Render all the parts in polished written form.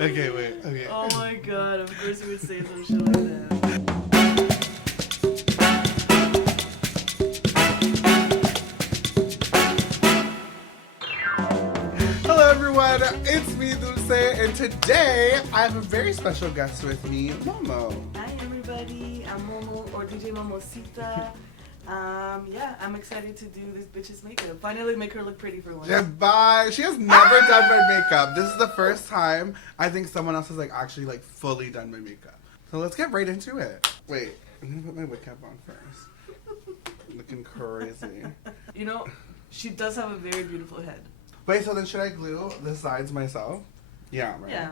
Okay, wait. Okay. Oh my god, of course you would say some shit like that. Hello everyone, it's me, Dulce, and today I have a very special guest with me, Momo. Hi everybody, I'm Momo or DJ Momosita. Yeah, I'm excited to do this bitch's makeup. Finally make her look pretty for once. Yeah, bye. She has never done my makeup. This is the first time I think someone else has actually fully done my makeup. So let's get right into it. Wait, I'm gonna put my wig cap on first. Looking crazy. You know, she does have a very beautiful head. Wait, so then should I glue the sides myself? Yeah, right? Yeah.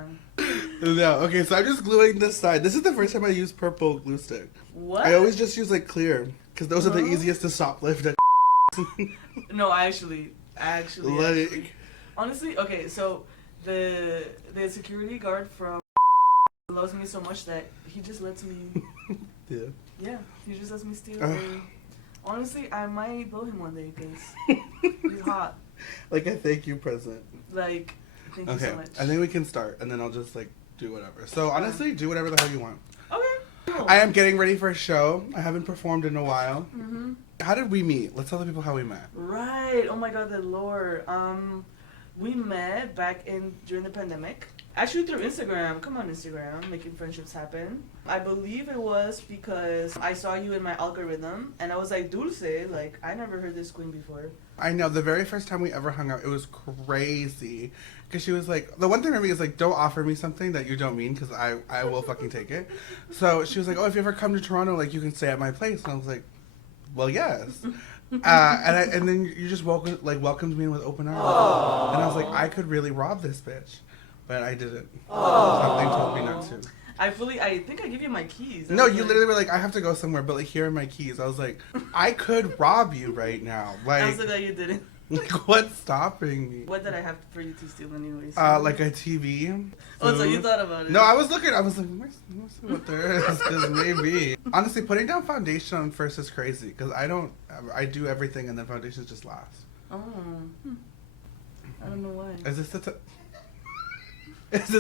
No, okay, so I'm just gluing this side. This is the first time I use purple glue stick. What? I always just use clear, because those are the easiest to shoplift. No, I actually. Honestly, okay, so the security guard from loves me so much that he just lets me. Yeah. Yeah, he just lets me steal. Honestly, I might blow him one day because he's hot. Like a thank you present. Like, thank you so much. I think we can start, and then I'll just do whatever. So honestly, do whatever the hell you want. Okay. Cool. I am getting ready for a show. I haven't performed in a while. Mm-hmm. How did we meet? Let's tell the people how we met. Right. Oh my God, the lore. We met back during the pandemic. Actually through Instagram. Come on, Instagram, making friendships happen. I believe it was because I saw you in my algorithm, and I was like, Dulce, I never heard this queen before. I know, the very first time we ever hung out, it was crazy. Because she was the one thing for me is don't offer me something that you don't mean, because I will fucking take it. So she was like, oh, if you ever come to Toronto, you can stay at my place. And I was like, well, yes. And then you just welcomed me in with open arms. Aww. And I was like, I could really rob this bitch. But I didn't. Aww. Something told me not to. I think I give you my keys. No, you literally were I have to go somewhere, but here are my keys. I was like, I could rob you right now. I'm so glad you didn't. What's stopping me? What did I have for you to steal anyways? A TV. Oh, so you thought about it? No, I was like, let's see what there is, because maybe. Honestly, putting down foundation on first is crazy, because I do everything and then foundations just last. Oh. I don't know why. Is this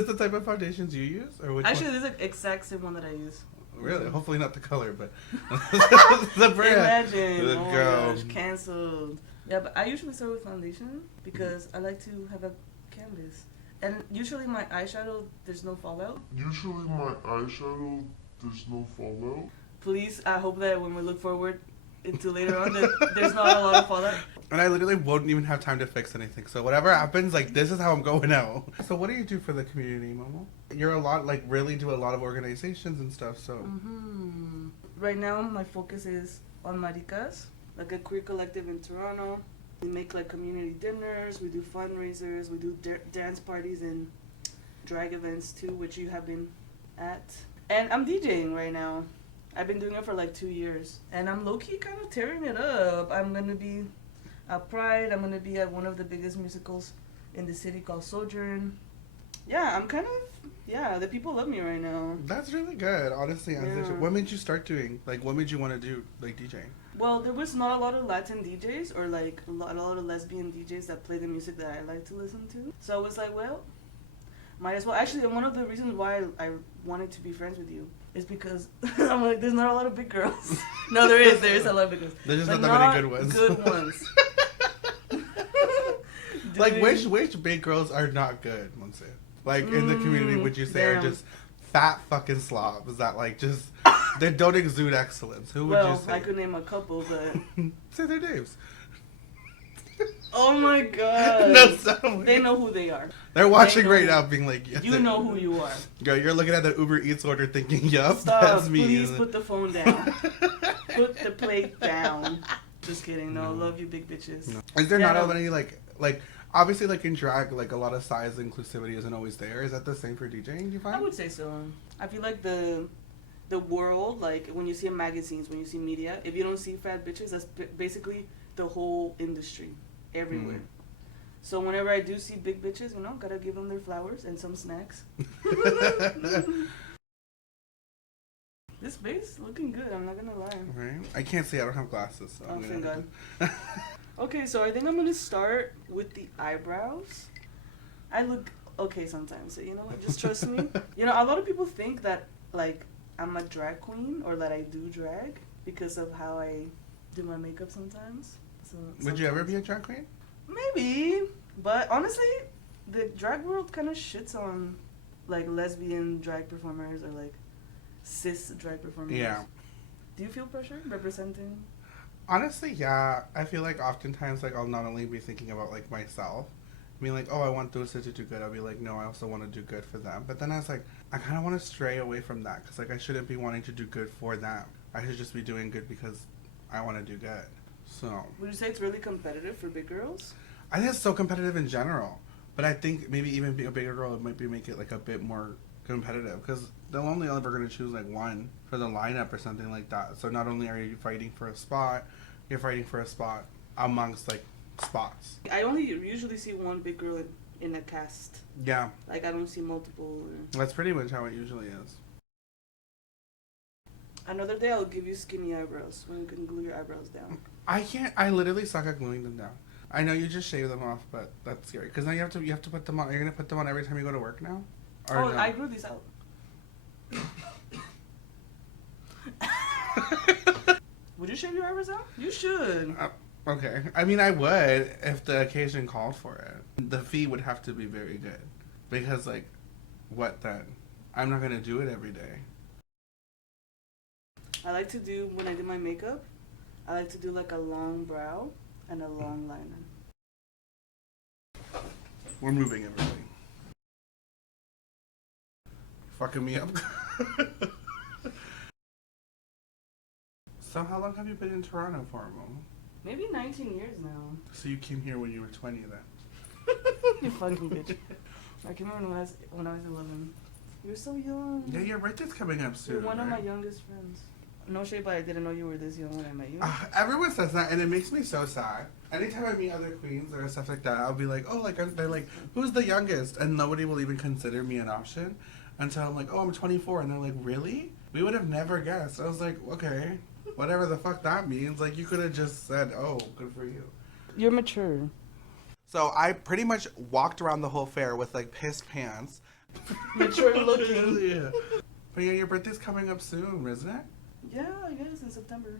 the type of foundations you use? Or which Actually, one? this is the exact same one that I use. Really? Hopefully not the color, but the brand. Imagine. Oh my gosh, cancelled. Yeah, but I usually start with foundation because I like to have a canvas. And usually my eyeshadow, there's no fallout. Please, I hope that when we look forward into later on that there's not a lot of fallout. And I literally won't even have time to fix anything. So whatever happens, this is how I'm going out. So what do you do for the community, Momo? You're a lot, really do a lot of organizations and stuff, so. Mm-hmm. Right now, my focus is on Maricas, a queer collective in Toronto. We make community dinners, we do fundraisers, we do dance parties and drag events too, which you have been at. And I'm DJing right now. I've been doing it for 2 years. And I'm low-key kind of tearing it up. I'm going to be at Pride. I'm going to be at one of the biggest musicals in the city called Sojourn. Yeah, I'm the people love me right now. That's really good, honestly. Yeah. What made you start doing, what made you want to do, DJing? Well, there was not a lot of Latin DJs or a lot of lesbian DJs that play the music that I like to listen to. So I was like, well, might as well. Actually, one of the reasons why I wanted to be friends with you is because I'm there's not a lot of big girls. No, there is a lot of big girls. There's just not that many good ones. Good ones. Which big girls are not good, Monse? In the community, would you say are just fat fucking slobs that just they don't exude excellence? Who would you say? Well, I could name a couple, but say their names. Oh my god. No, stop. They know who they are. They're watching right now being yes, you know who you are. Girl, you're looking at that Uber Eats order thinking, yup, stop, that's me. Please put the phone down. Put the plate down. Just kidding. No, love you big bitches. No. Is there not any obviously in drag a lot of size inclusivity isn't always there. Is that the same for DJing, you find? I would say so. I feel the world, when you see in magazines, when you see media, if you don't see fat bitches, that's basically the whole industry. Everywhere. So whenever I do see big bitches, gotta give them their flowers and some snacks. This base looking good, I'm not gonna lie. Right? I can't see, I don't have glasses. So oh, thank God. Okay, so I think I'm gonna start with the eyebrows. I look okay sometimes, so you know what? Just trust me. You know, a lot of people think that like I'm a drag queen or that I do drag because of how I do my makeup sometimes. So Would you ever be a drag queen? maybe, but honestly, the drag world kind of shits on like lesbian drag performers or like cis drag performers. Yeah. Do you feel pressure representing? Honestly, yeah. I feel like oftentimes, like, I'll not only be thinking about, like, myself. I mean, like, oh, I want Dulce to do good. I'll be like, no, I also want to do good for them. But then I was like, I kind of want to stray away from that. Because, like, I shouldn't be wanting to do good for them. I should just be doing good because I want to do good. So. Would you say it's really competitive for big girls? I think it's so competitive in general. But I think maybe even being a bigger girl, it might be make it, like, a bit more competitive. Because they're only ever going to choose, like, one for the lineup or something like that. So not only are you fighting for a spot, you're fighting for a spot amongst, like, spots. I only usually see one big girl in a cast. Yeah. Like, I don't see multiple. That's pretty much how it usually is. Another day I'll give you skinny eyebrows when you can glue your eyebrows down. I literally suck at gluing them down. I know you just shave them off, but that's scary. Because now you have to put them on. You're going to put them on every time you go to work now? Or no? I grew these out. Would you shave your eyebrows out? You should. Okay. I mean, I would if the occasion called for it. The fee would have to be very good. Because, like, what then? I'm not going to do it every day. I like to do, when I do my makeup, I like to do like a long brow and a long liner. We're moving everybody. Fucking me up. So how long have you been in Toronto for, Mom? Maybe 19 years now. So you came here when you were 20 then? You fucking bitch. I came here when I was 11. You're so young. Yeah, your birthday's coming up soon. You're one of right? my youngest friends. No shade, but I didn't know you were this young when I met you. Everyone says that, and it makes me so sad. Anytime I meet other queens or stuff like that, I'll be like, oh, like, they're like, who's the youngest? And nobody will even consider me an option until I'm like, oh, I'm 24. And they're like, really? We would have never guessed. I was like, okay, whatever the fuck that means. Like, you could have just said, oh, good for you. You're mature. So I pretty much walked around the whole fair with, like, pissed pants. Mature looking. Yeah. But yeah, your birthday's coming up soon, isn't it? Yeah, I guess in September.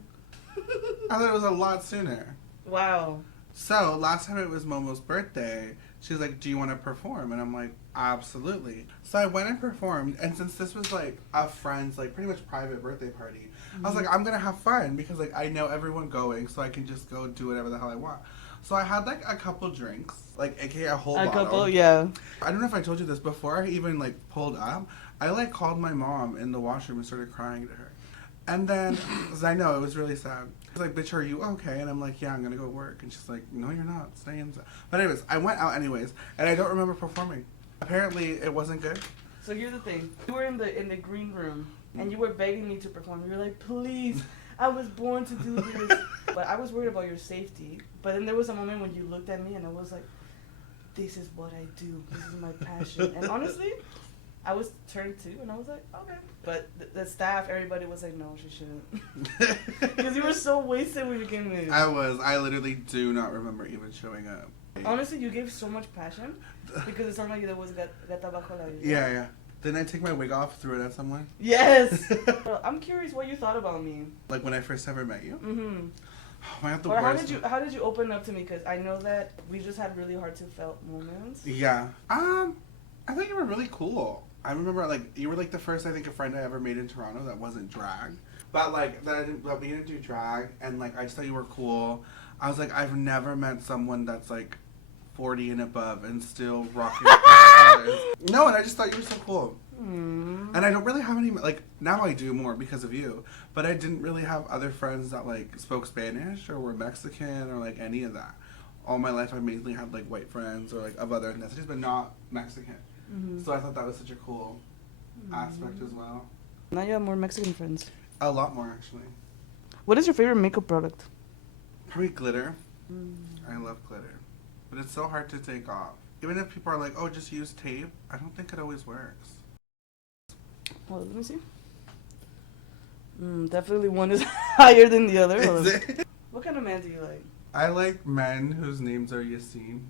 I thought it was a lot sooner. Wow. So last time it was Momo's birthday, she was like, do you want to perform? And I'm like, absolutely. So I went and performed, and since this was like a friend's like pretty much private birthday party, I was like, I'm gonna have fun because like I know everyone going, so I can just go do whatever the hell I want. So I had like a couple drinks, like aka a whole bottle. Couple, yeah. I don't know if I told you this, before I even like pulled up, I like called my mom in the washroom and started crying to her. And then, cause I know, it was really sad. She's like, bitch, are you okay? And I'm like, yeah, I'm gonna go work. And she's like, no, you're not. Stay inside. But anyways, I went out anyways, and I don't remember performing. Apparently, it wasn't good. So here's the thing. You were in the green room, and you were begging me to perform. You were like, please, I was born to do this. But I was worried about your safety. But then there was a moment when you looked at me, and I was like, this is what I do. This is my passion. And honestly, I was turned too, and I was like, okay. But the staff, everybody was like, no, she shouldn't. Because you were so wasted when you came in. I was. I literally do not remember even showing up. Honestly, you gave so much passion because it sounded like there was gata bajo la vida. Yeah. Didn't I take my wig off, threw it at someone? Yes. I'm curious what you thought about me. Like when I first ever met you? Mm-hmm. Oh, I have the Or worst. how did you open up to me? Because I know that we just had really hard to felt moments. Yeah. I thought you were really cool. I remember, like, you were, like, the first, I think, a friend I ever made in Toronto that wasn't drag. But, like, we didn't do drag, and, like, I just thought you were cool. I was like, I've never met someone that's, like, 40 and above and still rocking colors. No, and I just thought you were so cool. Mm. And I don't really have any, like, now I do more because of you. But I didn't really have other friends that, like, spoke Spanish or were Mexican or, like, any of that. All my life I mainly had, like, white friends or, like, of other ethnicities, but not Mexican. Mm-hmm. So I thought that was such a cool aspect as well. Now you have more Mexican friends. A lot more, actually. What is your favorite makeup product? Probably glitter. I love glitter. But it's so hard to take off. Even if people are like, oh, just use tape, I don't think it always works. Well, let me see. Definitely one is higher than the other. Is it? What kind of man do you like? I like men whose names are Yassine.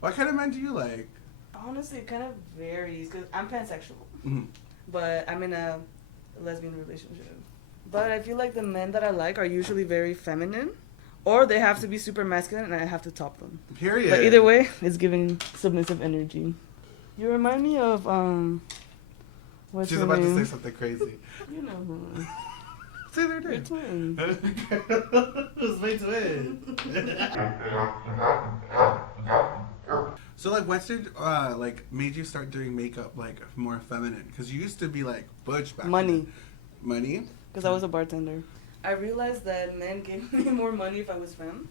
What kind of men do you like? Honestly, it kind of varies because I'm pansexual, Mm-hmm. but I'm in a lesbian relationship. But I feel like the men that I like are usually very feminine, or they have to be super masculine, and I have to top them. Period. But either way, it's giving submissive energy. You remind me of what's She's her about name? to say something crazy. You know who? Say their We're name. twins. Who's my twin? So like, what's your like made you start doing makeup like more feminine? Because you used to be like butch back Money. then. Money. Because I was a bartender. I realized that men gave me more money if I was femme.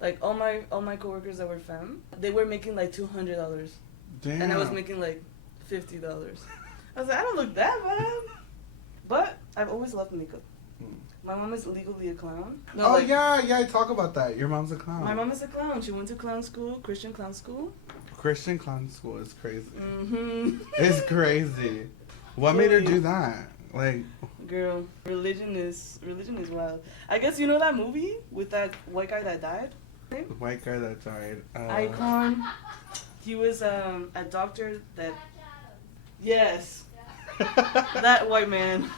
Like all my coworkers that were femme, they were making like $200, Damn. and I was making like $50. I was like, I don't look that bad. But I've always loved makeup. My mom is legally a clown. No, Oh like, yeah, talk about that. Your mom's a clown. my mom is a clown. She went to clown school, Christian clown school. Christian clown school is crazy. Mm-hmm. It's crazy. What made her do that? Like, Girl, religion is wild. I guess you know that movie with that white guy that died? the white guy that died. Icon. He was a doctor that. Yes. That white man.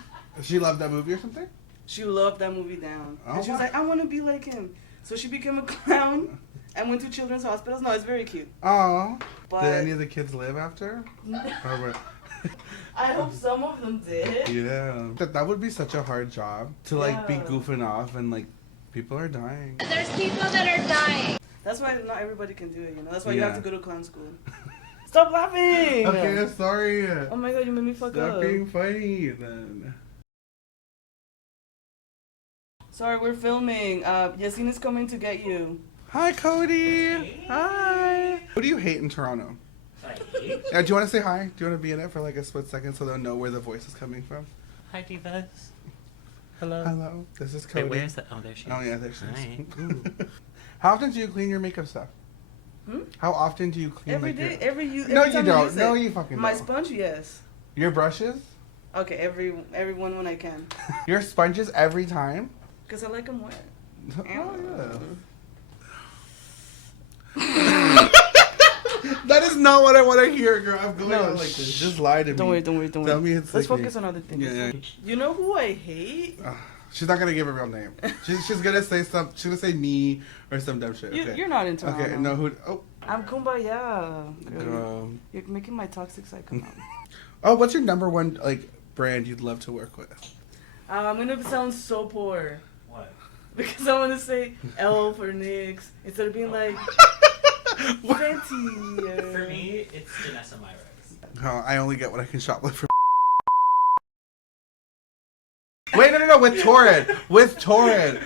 She loved that movie or something? She loved that movie down. Oh, And she was wow. like, I want to be like him. So she became a clown and went to children's hospitals. No, it's very cute. Oh. But Did any of the kids live after? Or what? I hope some of them did. Yeah. That would be such a hard job to like be Yeah. goofing off and like people are dying. There's people that are dying. That's why not everybody can do it, you know? That's why you have Yeah. to go to clown school. Stop laughing! Okay, sorry. Oh my god, you made me fuck Stop up. being funny then. Sorry, we're filming. Yassine is coming to get you. Hi, Cody. Hey. Hi. Who do you hate in Toronto? I hate. Yeah, do you want to say hi? Do you want to be in it for like a split second so they'll know where the voice is coming from? Hi, divas. Hello. Hello, this is Cody. Wait, where's the? Oh, there she is. Oh yeah, there she Hi. is. Ooh. How often do you clean your makeup stuff? Hmm? How often do you clean Every like, day, your... every No, time you I don't. use No, it. you fucking My don't. sponge, yes. Your brushes? Okay, everyone when I can. Your sponges every time? Because I like them wet. Oh yeah. That is not what I want to hear, girl. I'm going No, on like this. Just lie to me. Don't worry. Tell worry. me it's Let's like focus on other things. Yeah. You know who I hate? She's not gonna give a real name. She's gonna say some. She's gonna say me or some dumb shit. Okay. You're not in Toronto. Okay. No. Who? Oh. I'm Kumbaya. Girl. Girl. You're making my toxic side come out. Oh, what's your number one like brand you'd love to work with? I'm gonna sound so poor What? because I want to say Elf or NYX instead of being like fancy. For me, it's Janessa Myros. Oh, I only get what I can shoplift from. Wait, no, with Torrid.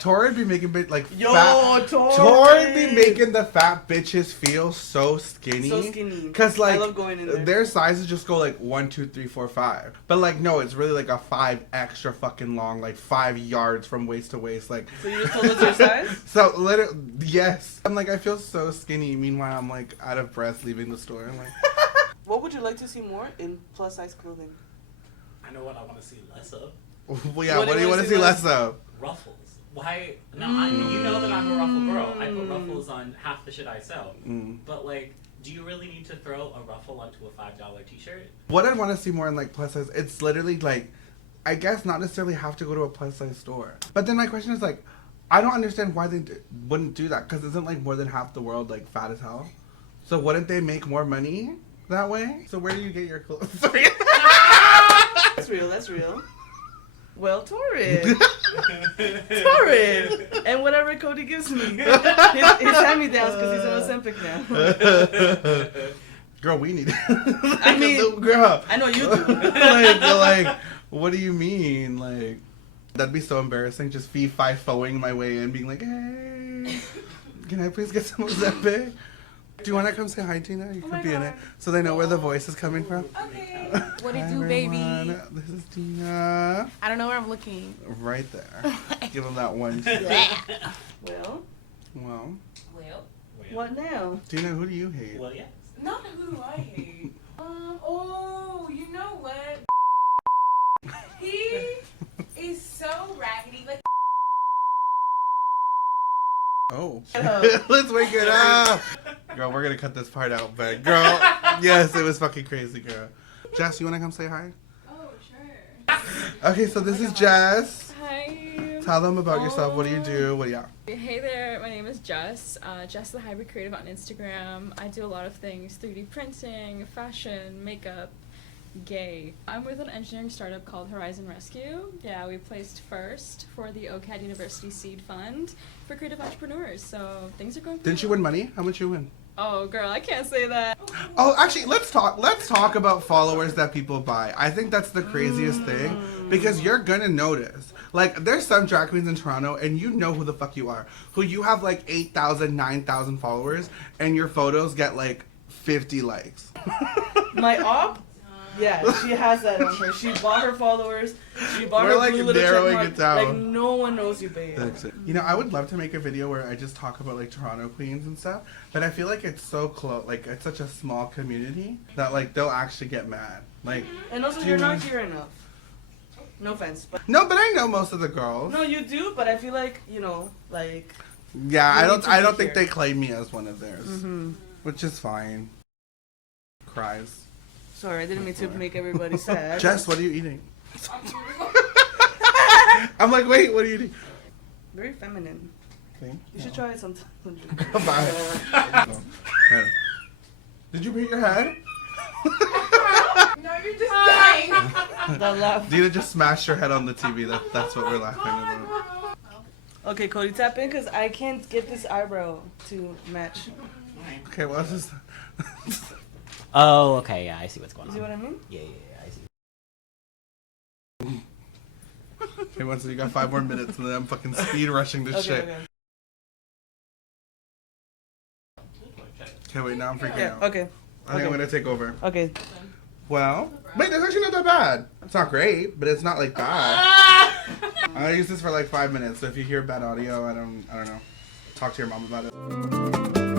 Torrid be making like Yo, fat. Torrid be making the fat bitches feel so skinny. So skinny. Cause like I love going in there. their sizes just go like 1, 2, 3, 4, 5. But like no, it's really like a 5 extra fucking long, like 5 yards from waist to waist, like. So you just told us your size? So literally, yes. I'm like I feel so skinny. Meanwhile, I'm like out of breath leaving the store. I'm like. What would you like to see more in plus size clothing? I know what I want to see less of. Well, yeah. What do you want to see less of? Ruffles. Why? No, you know that I'm a ruffle girl. I put ruffles on half the shit I sell. But like, do you really need to throw a ruffle onto a $5 t-shirt? What I want to see more in like plus size, it's literally like, I guess not necessarily have to go to a plus size store. But then my question is like, I don't understand why they wouldn't do that because isn't like more than half the world like fat as hell? So wouldn't they make more money that way? So where do you get your clothes? That's real. Well, Torrid. Torrid. And whatever Cody gives me. His hand-me-downs because he's an Ozempic now. Girl, we need it. I mean, girl. I know you do. like, what do you mean? Like, that'd be so embarrassing. Just fee-fi-foing my way in, being like, hey, can I please get some Ozempic? Do you want to come say hi, Tina? You can be in it. So they know where the voice is coming from. Okay. What it Hi, do, baby? everyone. This is Tina. I don't know where I'm looking. Right there. Give him that one. Well, Well, Well, what now? Tina, who do you hate? Well, yeah. not who do I hate. Oh, you know what? He is so raggedy. Like, Oh. Shut up. Let's wake it up. Girl, we're gonna cut this part out, but girl, yes, it was fucking crazy, girl. Jess, you wanna come say hi? Oh, sure. Okay, so this is Jess. Hi. Tell them about yourself. What do you do? What do you... Hey there, my name is Jess. Jess the Hybrid Creative on Instagram. I do a lot of things, 3D printing, fashion, makeup, gay. I'm with an engineering startup called Horizon Rescue. Yeah, we placed first for the OCAD University Seed Fund for creative entrepreneurs, so things are going Didn't you win money? How much you win? Oh girl, I can't say that. Oh, actually, let's talk about followers that people buy. I think that's the craziest thing because you're gonna notice. Like, there's some drag queens in Toronto, and you know who the fuck you are. Who you have like 8,000, 9,000 followers, and your photos get like 50 likes. My op? Yeah, she has that on her. She bought her followers. She bought We're, her like, blue little narrowing check mark. it down. Like, no one knows you, babe. You know, I would love to make a video where I just talk about like Toronto queens and stuff, but I feel like it's so close, like it's such a small community that like they'll actually get mad. Like, And also, do you're you- not here enough. No offense, but no, but I know most of the girls. no, you do. But I feel like like. Yeah, You I need don't. to I be don't think here. they claim me as one of theirs, Mm-hmm. which is fine. Cries. Sorry, I didn't mean to make everybody sad. Jess, what are you eating? I'm like, wait, what are you eating? Very feminine. Okay. You should try it sometime. Bye. Did you hit your head? No, you're just dying. That laugh. Dina just smashed her head on the TV. That's what we're laughing about. Okay, Cody, tap in because I can't get this eyebrow to match. Okay, well, this is. Oh, okay, yeah, I see what's going You see what on. I mean? Yeah, I see. Okay, once you got 5 more minutes, and then I'm fucking speed rushing this Okay, shit. okay. Okay, wait, now I'm freaking Yeah, out. okay. I think I'm gonna take over. Okay. Well, wait, that's actually not that bad. It's not great, but it's not like bad. I'm gonna use this for like 5 minutes, so if you hear bad audio, I don't know. Talk to your mom about it.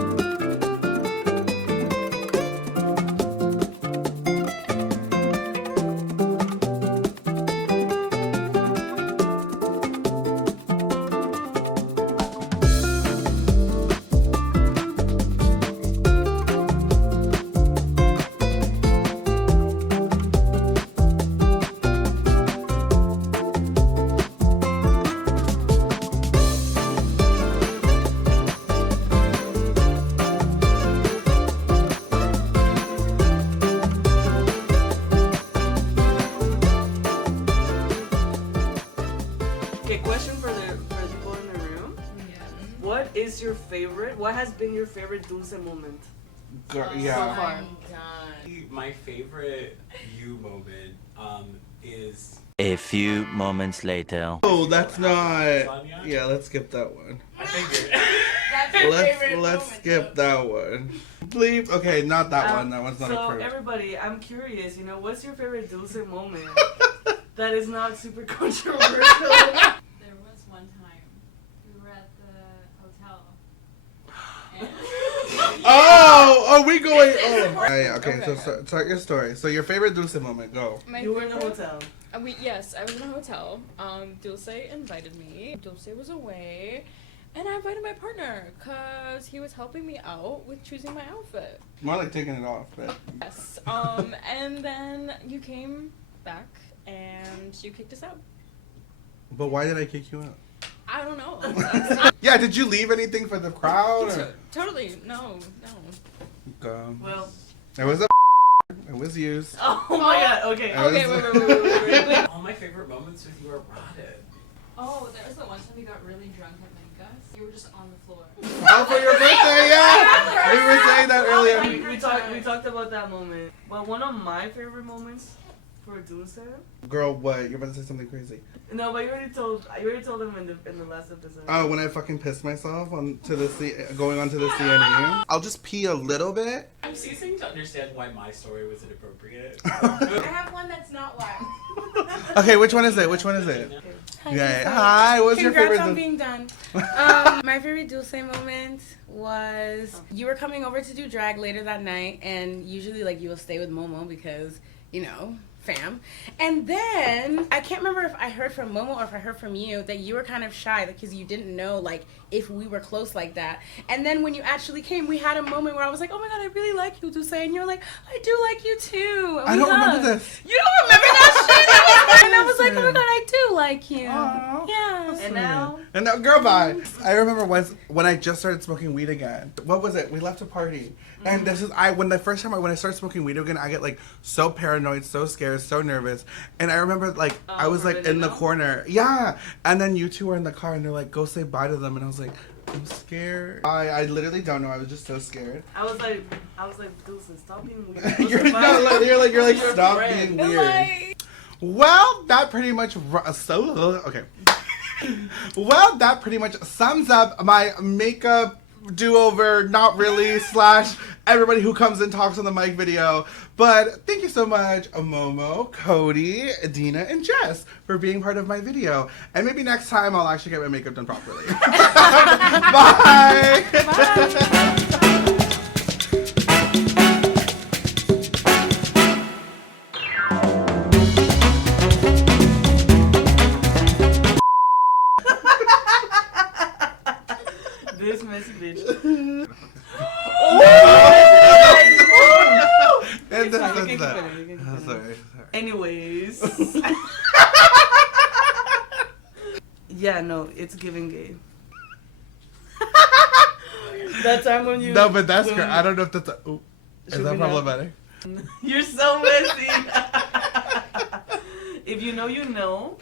Okay, question for the people in the room. What is your favorite? What has been your favorite dulce moment? Girl, So yeah. far. My favorite you moment is A few moments later. Oh, that's not. Lasagna? Yeah, let's skip that one. I figured. That's your favorite Let's moment, skip though. that one. Please. Okay, not that one. That one's not So approved. everybody, I'm curious. What's your favorite dulce moment that is not super controversial? There was one time we were at the hotel. And Oh, we going? Oh, Okay. yeah, okay. So start your story. So your favorite Dulce moment, go. My You were in the favorite- hotel. Yes, I was in a hotel. Dulce invited me. Dulce was away, and I invited my partner because he was helping me out with choosing my outfit. More like taking it off, but Yes. And then you came back and you kicked us out. why did I kick you out? I don't know. Yeah, did you leave anything for the crowd? Or? Totally. No. Well. It was a. It was used. Oh my god. Okay. I was- Okay, wait. All my favorite moments with you are rotted. oh, there was the one time we got really drunk at Micah's. You were just on the floor. Oh, for your birthday, yeah. We were saying that earlier. We talked about that moment. Well, one of my favorite moments for Dulce. Girl, what? You're about to say something crazy. No, but you already told them in the last episode. Oh, when I fucking pissed myself going onto the CNE. I'll just pee a little bit. I'm ceasing to understand why my story was inappropriate. I have one that's not wild. Okay, which one is it? Which one is it? Hi, Yeah. Lisa. Hi. What's your Congrats favorite? on being done. My favorite Dulce moment was you were coming over to do drag later that night, and usually like you will stay with Momo because fam. And then I can't remember if I heard from Momo or if I heard from you that you were kind of shy because you didn't know like if we were close like that. And then when you actually came, we had a moment where I was like, oh my god, I really like you, Dulce. And you were like, I do like you too. And I we don't remember hugged. this. You don't remember that shit? And I was like, oh my god, I do like you. Aw, Yeah. And now, And now, girl, bye. I remember once when I just started smoking weed again. What was it? We left a party, and this is when I started smoking weed again, I get like so paranoid, so scared, so nervous. And I remember like I was like in the corner, yeah. And then you two were in the car, and they're like, "Go say bye to them," and I was like, "I'm scared." I literally don't know. I was just so scared. I was like, Dulce, stop being weird. you're like You're a stop friend. being weird. Well, that pretty much okay. Well, that pretty much sums up my makeup do-over, not really, / everybody who comes and talks on the mic video. But thank you so much, Momo, Cody, Dina, and Jess for being part of my video. And maybe next time I'll actually get my makeup done properly. Bye! This messy bitch. And Sorry, that's you can keep that. it, you can keep it. Sorry. Anyways. Yeah, no, it's giving gay. That time when you. No, but that's when- great. I don't know if that's is Should that we not- problematic? You're so messy. If you know, you know.